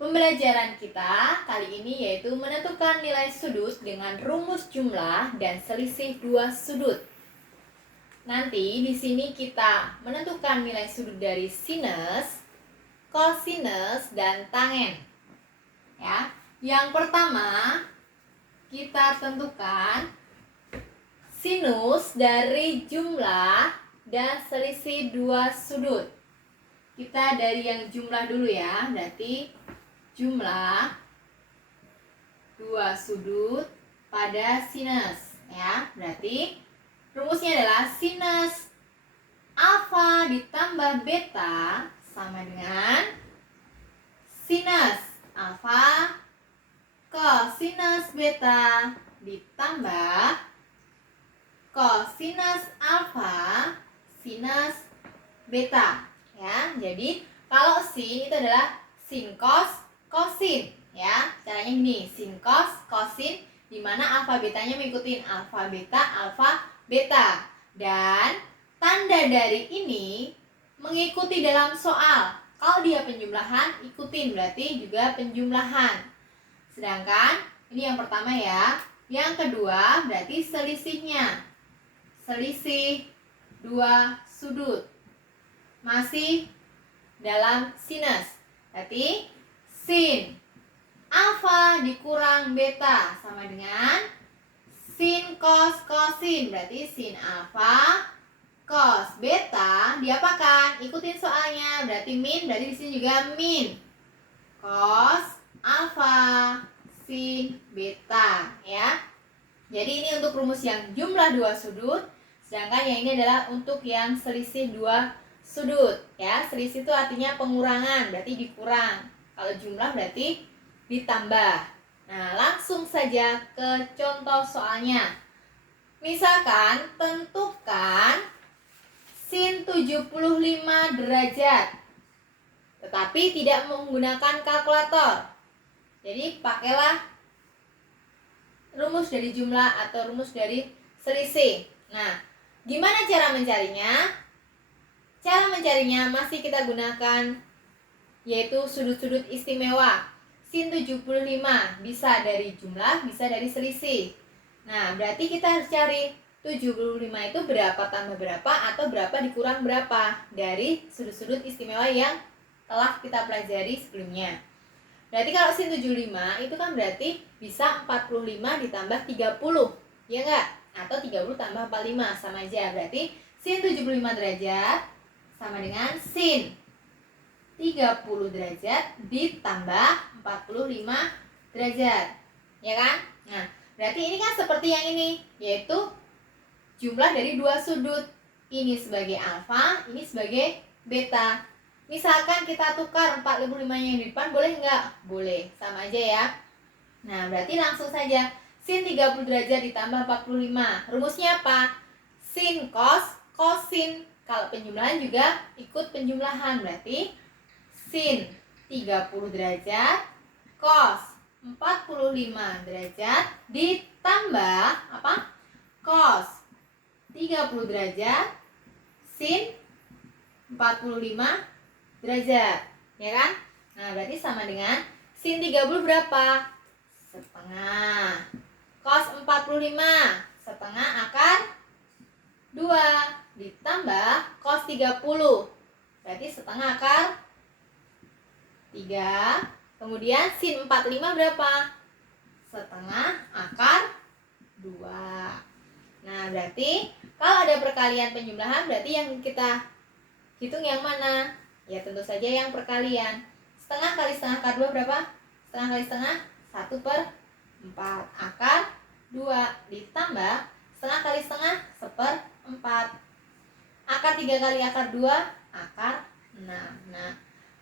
Pembelajaran kita kali ini yaitu menentukan nilai sudut dengan rumus jumlah dan selisih dua sudut. Nanti di sini kita menentukan nilai sudut dari sinus, kosinus, dan tangen. Ya, yang pertama kita tentukan sinus dari jumlah dan selisih dua sudut. Kita dari yang jumlah dulu ya, berarti jumlah dua sudut pada sinus ya. Berarti rumusnya adalah sinus alfa ditambah beta sama dengan sinus alfa kosinus beta ditambah kosinus alfa sinus beta ya. Jadi kalau sin itu adalah sin cos kosin ya. Caranya gini, sin cos kosin, dimana alfa betanya mengikuti alfa beta, dan tanda dari ini mengikuti dalam soal. Kalau dia penjumlahan ikutin, berarti juga penjumlahan. Sedangkan ini yang pertama ya. Yang kedua berarti selisihnya, selisih dua sudut masih dalam sinus. Berarti sin alfa dikurang beta sama dengan sin cos kosin. Berarti sin alfa cos beta diapakan? Ikutin soalnya. Berarti min, berarti di sini juga min cos alfa sin beta ya. Jadi ini untuk rumus yang jumlah dua sudut, sedangkan yang ini adalah untuk yang selisih dua sudut ya. Selisih itu artinya pengurangan, berarti dikurang. Kalau jumlah berarti ditambah. Nah, langsung saja ke contoh soalnya. Misalkan tentukan sin 75 derajat, tetapi tidak menggunakan kalkulator. Jadi pakailah rumus dari jumlah atau rumus dari selisih. Nah, gimana cara mencarinya? Cara mencarinya masih kita gunakan yaitu sudut-sudut istimewa. Sin 75 bisa dari jumlah, bisa dari selisih. Nah, berarti kita harus cari 75 itu berapa tambah berapa atau berapa dikurang berapa dari sudut-sudut istimewa yang telah kita pelajari sebelumnya. Berarti kalau sin 75 itu kan berarti bisa 45 ditambah 30, ya enggak? Atau 30 tambah 45 sama aja. Berarti sin 75 derajat sama dengan sin 30 derajat ditambah 45 derajat, ya kan? Nah, berarti ini kan seperti yang ini, yaitu jumlah dari dua sudut. Ini sebagai alfa, ini sebagai beta. Misalkan kita tukar 45 yang di depan, boleh nggak? Boleh, sama aja ya. Nah, berarti langsung saja sin 30 derajat ditambah 45. Rumusnya apa? Sin cos kosin. Kalau penjumlahan juga ikut penjumlahan, berarti sin 30 derajat cos 45 derajat ditambah apa? Cos 30 derajat sin 45 derajat, ya kan? Nah, berarti sama dengan sin 30 berapa? Setengah. Cos 45 setengah akar 2 ditambah cos 30. Berarti setengah akar 3. Kemudian sin 45 berapa? Setengah akar 2. Nah, berarti kalau ada perkalian penjumlahan, berarti yang kita hitung yang mana? Ya, tentu saja yang perkalian. Setengah kali setengah akar 2 berapa? Setengah kali setengah 1/4. Akar 2 ditambah setengah kali setengah 1/4. Akar 3 kali akar 2 akar 6. Nah,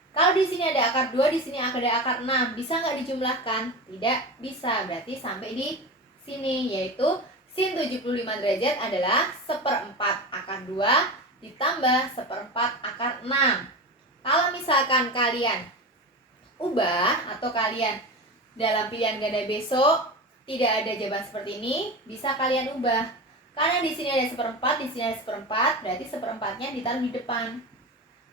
kalau di sini ada akar 2, di sini ada akar 6, bisa nggak dijumlahkan? Tidak bisa, berarti sampai di sini, yaitu sin 75 derajat adalah 1/4 akar 2 ditambah 1/4 akar 6. Kalau misalkan kalian ubah atau kalian dalam pilihan ganda besok tidak ada jawaban seperti ini, bisa kalian ubah. Karena di sini ada 1/4, di sini ada 1/4, berarti 1/4-nya ditaruh di depan.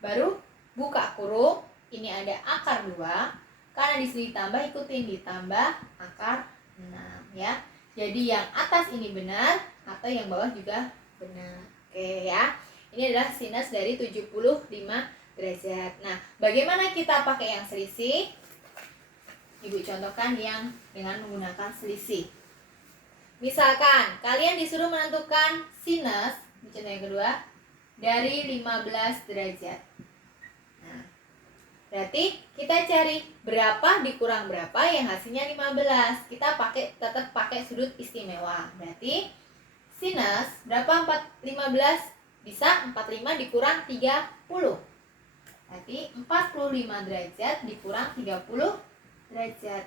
Baru buka kurung, ini ada akar 2, Karena di sini ditambah, ikutin ditambah akar 6 ya. Jadi yang atas ini benar atau yang bawah juga benar. Oke ya. Ini adalah sinus dari 75 derajat. Nah, bagaimana kita pakai yang selisih? Ibu contohkan yang dengan menggunakan selisih. Misalkan kalian disuruh menentukan sinus, ini contoh yang kedua, dari 15 derajat. Nah, berarti kita cari berapa dikurang berapa yang hasilnya 15. Kita tetap pakai sudut istimewa. Berarti sinus berapa 15 bisa 45 dikurang 30. Berarti 45 derajat dikurang 30 derajat.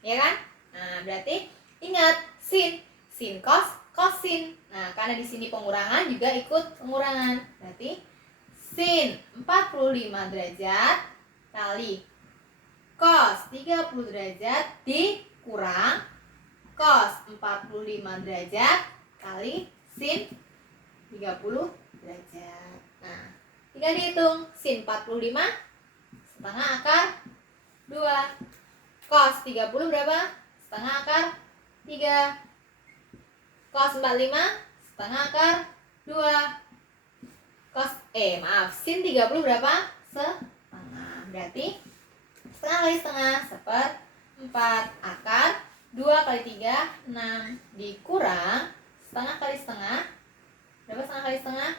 Ya kan? Nah, berarti ingat sin cos kosin. Nah, karena di sini pengurangan juga ikut pengurangan. Berarti sin 45 derajat kali cos 30 derajat dikurang cos 45 derajat kali sin 30 derajat. Nah, tinggal dihitung. Sin 45 setengah akar 2. Cos 30 berapa? Setengah akar 3. Cos 45 setengah akar 2. Sin 30 berapa? Setengah. Berarti setengah kali setengah, 1/4. Akar 2 kali 3, 6. Dikurang setengah kali setengah. Berapa setengah kali setengah?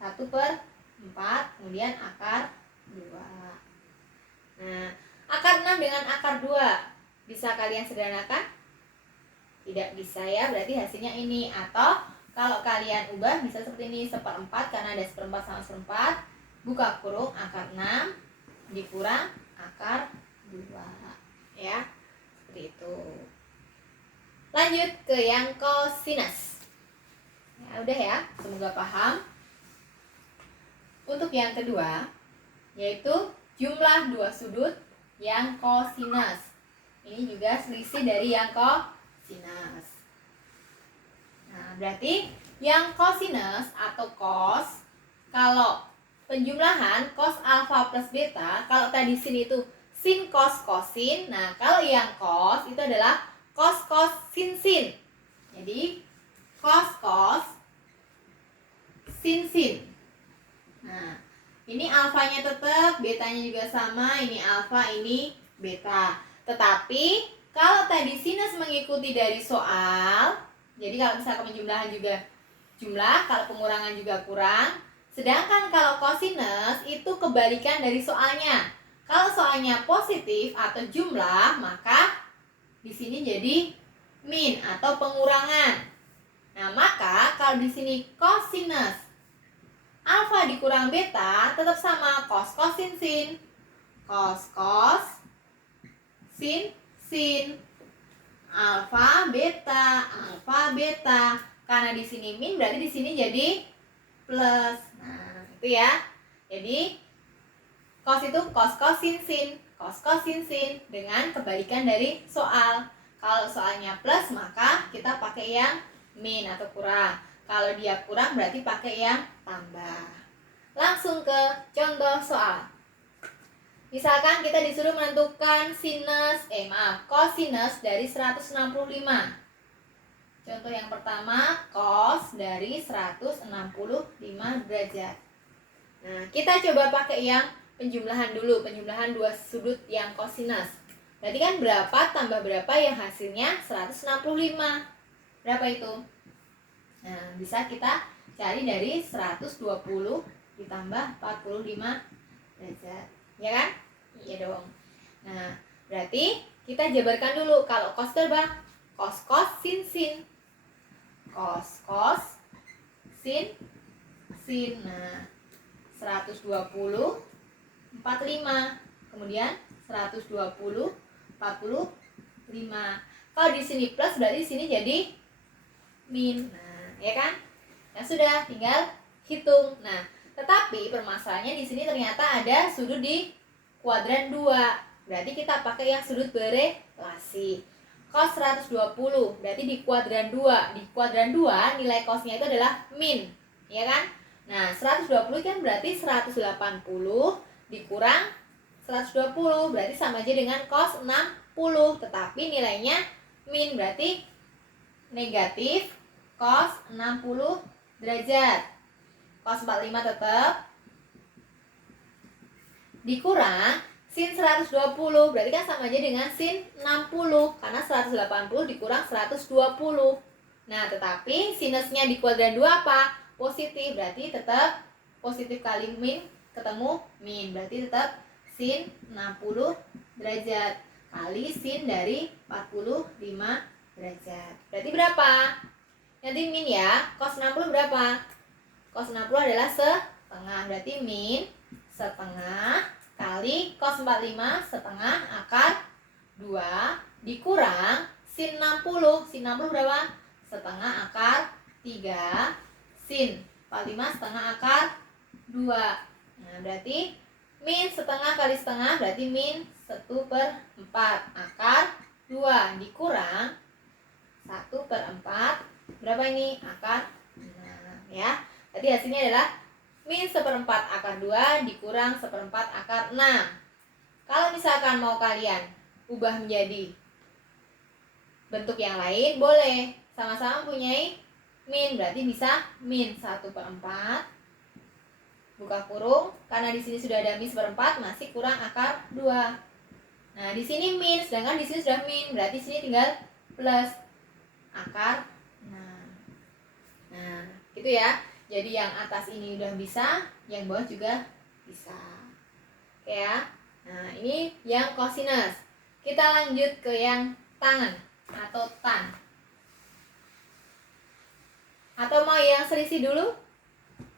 1/4. Kemudian akar 2. Nah, akar 6 dengan akar 2 bisa kalian sederhanakan? Tidak bisa ya, berarti hasilnya ini. Atau kalau kalian ubah bisa seperti ini, 1/4 karena ada 1/4 sama 1/4. Buka kurung, akar 6 dikurang akar 2. Ya, seperti itu. Lanjut ke yang kosinus. Ya, udah ya, semoga paham. Untuk yang kedua, yaitu jumlah dua sudut yang kosinus. Ini juga selisih dari yang kosinus. Nah, berarti yang kosinus atau cos, kalau penjumlahan cos alfa plus beta, kalau tadi sin itu sin cos kosin. Nah, kalau yang cos itu adalah cos cos sin sin. Jadi cos cos sin sin. Nah, ini alfanya tetap, betanya juga sama. Ini alfa, ini beta. Tetapi kalau tadi sinus mengikuti dari soal, jadi kalau misalkan penjumlahan juga jumlah, kalau pengurangan juga kurang. Sedangkan kalau kosinus itu kebalikan dari soalnya. Kalau soalnya positif atau jumlah, maka di sini jadi min atau pengurangan. Nah, maka kalau di sini kosinus alfa dikurang beta tetap sama, cos cos sin sin. Cos cos sin sin. Alfa beta, alfa beta. Karena di sini min berarti di sini jadi plus. Nah, itu ya. Jadi cos itu cos cos sin sin, cos cos sin sin dengan kebalikan dari soal. Kalau soalnya plus maka kita pakai yang min atau kurang. Kalau dia kurang berarti pakai yang tambah. Langsung ke contoh soal. Misalkan kita disuruh menentukan kosinus dari 165. Contoh yang pertama, cos dari 165 derajat. Nah, kita coba pakai yang penjumlahan dulu, penjumlahan dua sudut yang kosinus. Berarti kan berapa tambah berapa yang hasilnya 165. Berapa itu? Nah, bisa kita cari dari 120 ditambah 45 derajat. Ya kan? Iya dong. Nah, berarti kita jabarkan dulu. Kalau cos itu apa? Cos cos sin sin. Cos cos sin sin. Nah, 120 45. Kemudian 120 45. Kalau di sini plus berarti di sini jadi min. Nah, ya kan? Nah, sudah tinggal hitung. Nah, tetapi permasalahannya di sini ternyata ada sudut di kuadran 2. Berarti kita pakai yang sudut berelasi. Cos 120 berarti di kuadran 2. Di kuadran 2 nilai cosnya itu adalah min, ya kan? Nah, 120 kan berarti 180 dikurang 120, berarti sama aja dengan cos 60, tetapi nilainya min, berarti negatif cos 60 derajat. Cos 45 tetap dikurang sin 120, berarti kan sama aja dengan sin 60, karena 180 dikurang 120. Nah, tetapi sinusnya di kuadran 2 apa? Positif, berarti tetap positif kali min ketemu min, berarti tetap sin 60 derajat kali sin dari 45 derajat. Berarti berapa? Nanti min ya, cos 60 berapa? Cos 60 adalah setengah, berarti min setengah kali cos 45 setengah akar 2 dikurang sin 60. Sin 60 berapa? Setengah akar 3 sin 45 setengah akar 2. Nah, berarti min setengah kali setengah berarti min 1/4 akar 2 dikurang 1/4 berapa ini? Akar 6 ya. Berarti hasilnya adalah min 1/4 akar 2 dikurang 1/4 akar 6. Kalau misalkan mau kalian ubah menjadi bentuk yang lain, boleh. Sama-sama mempunyai min, berarti bisa min 1/4 buka kurung, karena di sini sudah ada min 1/4 masih kurang akar 2. Nah, di sini min, sedangkan di sini sudah min, berarti sini tinggal plus akar 6. Nah, gitu ya. Jadi yang atas ini udah bisa, yang bawah juga bisa. Oke ya. Nah, ini yang kosinus. Kita lanjut ke yang tangen atau tan. Atau mau yang selisih dulu?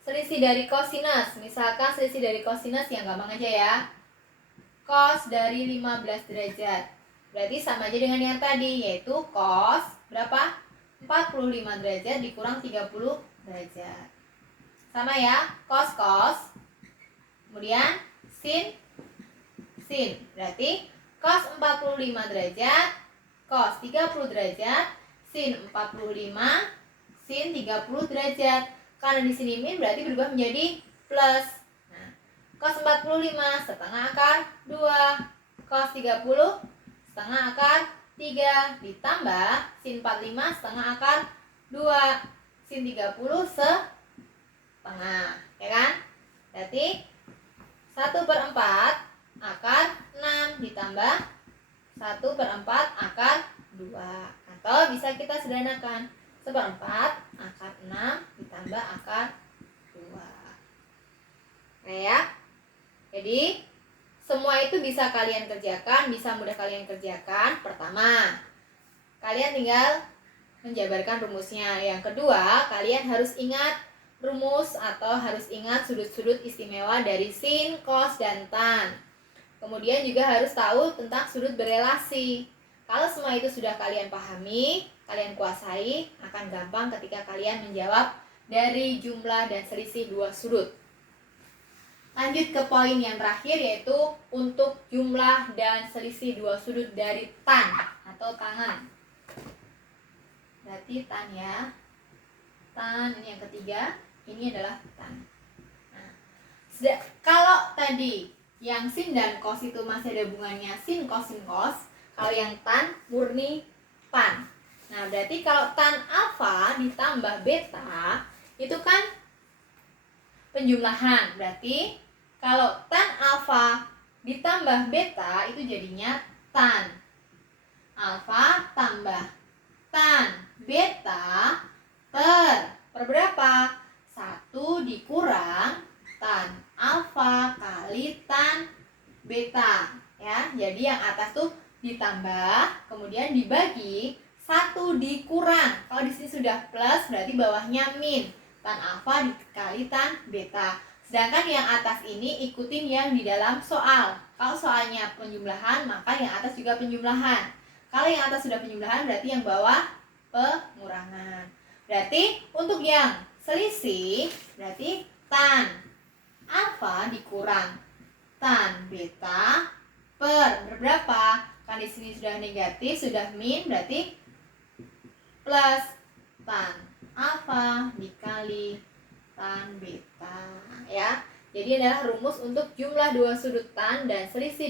Selisih dari kosinus. Misalkan selisih dari kosinus yang gampang aja ya. Cos dari 15 derajat. Berarti sama aja dengan yang tadi, yaitu cos berapa? 45 derajat dikurang 30 derajat. Sama ya, cos. Kemudian sin. Berarti cos 45 derajat, cos 30 derajat, sin 45, sin 30 derajat. Karena di sini min berarti berubah menjadi plus. Nah, cos 45 setengah akar 2, cos 30 setengah akar 3 ditambah sin 45 setengah akar 2, sin 30 setengah, ya kan? Berarti 1/4 akar 6 ditambah 1/4 akar 2. Atau bisa kita sederhanakan 1/4 akar 6 ditambah akar 2. Nah ya. Jadi semua itu bisa kalian kerjakan, bisa mudah kalian kerjakan. Pertama, kalian tinggal menjabarkan rumusnya. Yang kedua, kalian harus ingat rumus atau harus ingat sudut-sudut istimewa dari sin, cos, dan tan. Kemudian juga harus tahu tentang sudut berelasi. Kalau semua itu sudah kalian pahami, kalian kuasai, akan gampang ketika kalian menjawab dari jumlah dan selisih dua sudut. Lanjut ke poin yang terakhir, yaitu untuk jumlah dan selisih dua sudut dari tan atau tangan. Berarti tan ya. Tan ini yang ketiga, ini adalah tan. Nah, kalau tadi yang sin dan cos itu masih ada hubungannya sin cos, kalau yang tan murni tan. Nah, berarti kalau tan alfa ditambah beta itu kan penjumlahan. Berarti kalau tan alfa ditambah beta itu jadinya tan alfa tambah tan beta per berapa? 1 dikurang tan alfa kali tan beta ya. Jadi yang atas tuh ditambah, kemudian dibagi 1 dikurang. Kalau di sini sudah plus berarti bawahnya min. Tan alfa dikali tan beta. Sedangkan yang atas ini ikutin yang di dalam soal. Kalau soalnya penjumlahan, maka yang atas juga penjumlahan. Kalau yang atas sudah penjumlahan, berarti yang bawah pengurangan. Berarti untuk yang selisih, berarti tan alfa dikurang tan beta per berapa? Kan di sini sudah negatif, sudah min, berarti plus tan alfa dikali tan beta ya. Jadi adalah rumus untuk jumlah dua sudut tan dan selisih